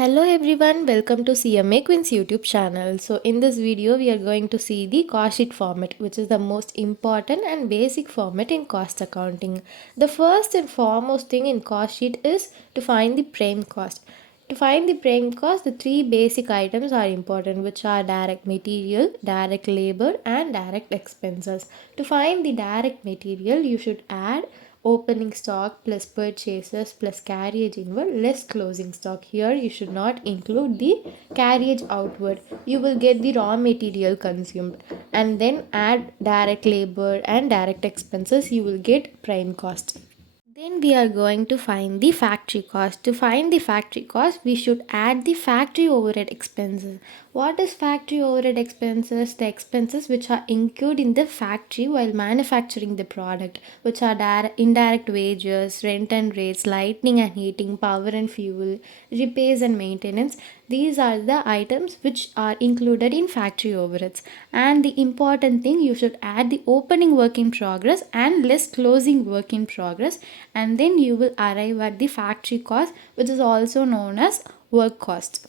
Hello everyone, welcome to CMA Quinn's YouTube channel. So in this video we are going to see the cost sheet format, which is the most important and basic format in cost accounting. The first and foremost thing in cost sheet is to find the prime cost. To find the prime cost, the three basic items are important, which are direct material, direct labor and direct expenses. To find the direct material, you should add opening stock plus purchases plus carriage inward less closing stock. Here you should not include the carriage outward. You will get the raw material consumed, and then add direct labor and direct expenses. You will get prime cost. Then we are going to find the factory cost. To find the factory cost, we should add the factory overhead expenses. What is factory overhead expenses? The expenses which are incurred in the factory while manufacturing the product, which are indirect wages, rent and rates, lighting and heating, power and fuel, repairs and maintenance. These are the items which are included in factory overheads. And the important thing, you should add the opening work in progress and less closing work in progress, and then you will arrive at the factory cost, which is also known as work cost.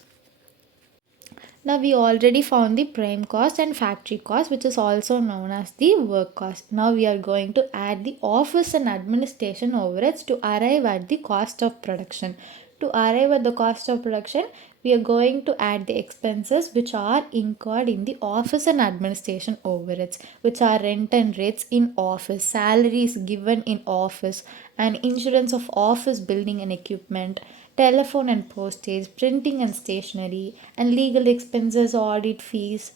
Now we already found the prime cost and factory cost, which is also known as the work cost. Now we are going to add the office and administration overheads to arrive at the cost of production. To arrive at the cost of production, we are going to add the expenses which are incurred in the office and administration overheads, which are rent and rates in office, salaries given in office, and insurance of office building and equipment, telephone and postage, printing and stationery, and legal expenses, audit fees,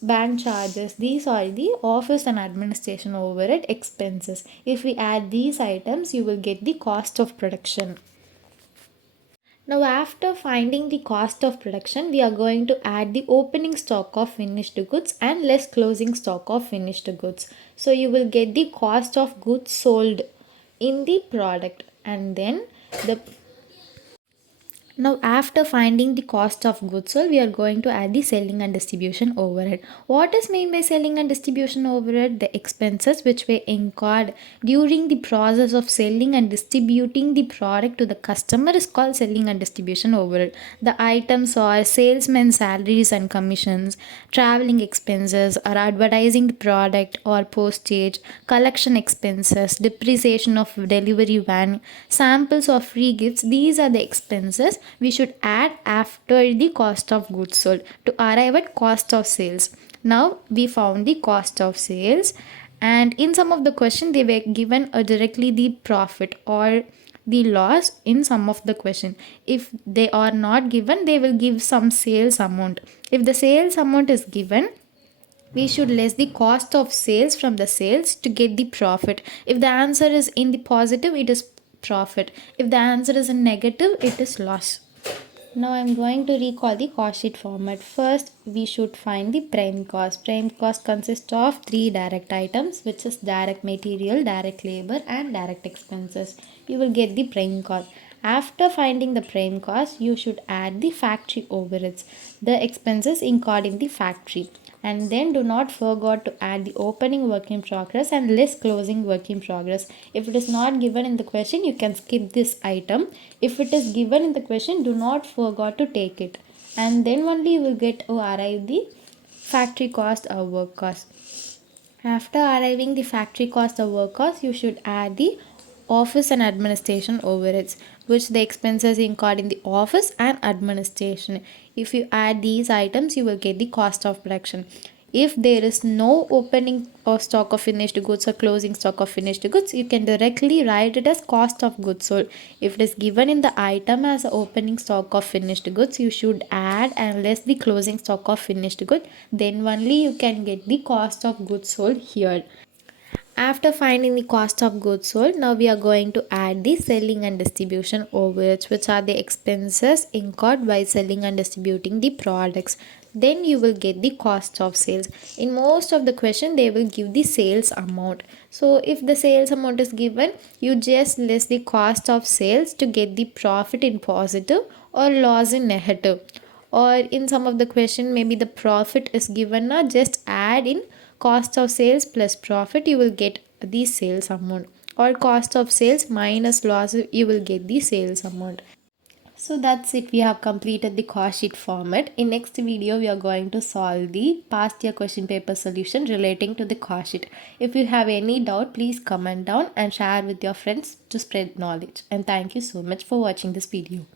bank charges. These are the office and administration overhead expenses. If we add these items, you will get the cost of production. Now after finding the cost of production, we are going to add the opening stock of finished goods and less closing stock of finished goods. So you will get the cost of goods sold in the product, and then the now, after finding the cost of goods sold, we are going to add the selling and distribution overhead. What is meant by selling and distribution overhead? The expenses which were incurred during the process of selling and distributing the product to the customer is called selling and distribution overhead. The items are salesmen's salaries and commissions, traveling expenses, or advertising the product or postage, collection expenses, depreciation of delivery van, samples of free gifts. These are the expenses we should add after the cost of goods sold to arrive at cost of sales. Now we found the cost of sales, and in some of the question they were given directly the profit or the loss in some of the question. If they are not given, they will give some sales amount. If the sales amount is given, we should less the cost of sales from the sales to get the profit. If the answer is in the positive, it is profit. If the answer is in negative, it is loss. Now I'm going to recall the cost sheet format. First, we should find the prime cost. Prime cost consists of three direct items, which is direct material, direct labor, and direct expenses. You will get the prime cost. After finding the prime cost, you should add the factory overheads, the expenses incurred in the factory. And then do not forget to add the opening work in progress and less closing work in progress. If it is not given in the question, you can skip this item. If it is given in the question, do not forget to take it, and then only you will get to arrive the factory cost or work cost. After arriving the factory cost or work cost, you should add the office and administration overheads, which the expenses incurred in the office and administration. If you add these items, you will get the cost of production. If there is no opening or stock of finished goods or closing stock of finished goods, you can directly write it as cost of goods sold. If it is given in the item as opening stock of finished goods, you should add and less the closing stock of finished goods. Then only you can get the cost of goods sold here. After finding the cost of goods sold, now we are going to add the selling and distribution overheads, which are the expenses incurred by selling and distributing the products. Then you will get the cost of sales. In most of the question, they will give the sales amount. So if the sales amount is given, you just less the cost of sales to get the profit in positive or loss in negative. Or in some of the question, maybe the profit is given, now just add in cost of sales plus profit, you will get the sales amount, or cost of sales minus loss, you will get the sales amount. So that's it. We have completed the cost sheet format. In next video, we are going to solve the past year question paper solution relating to the cost sheet. If you have any doubt, please comment down and share with your friends to spread knowledge. And thank you so much for watching this video.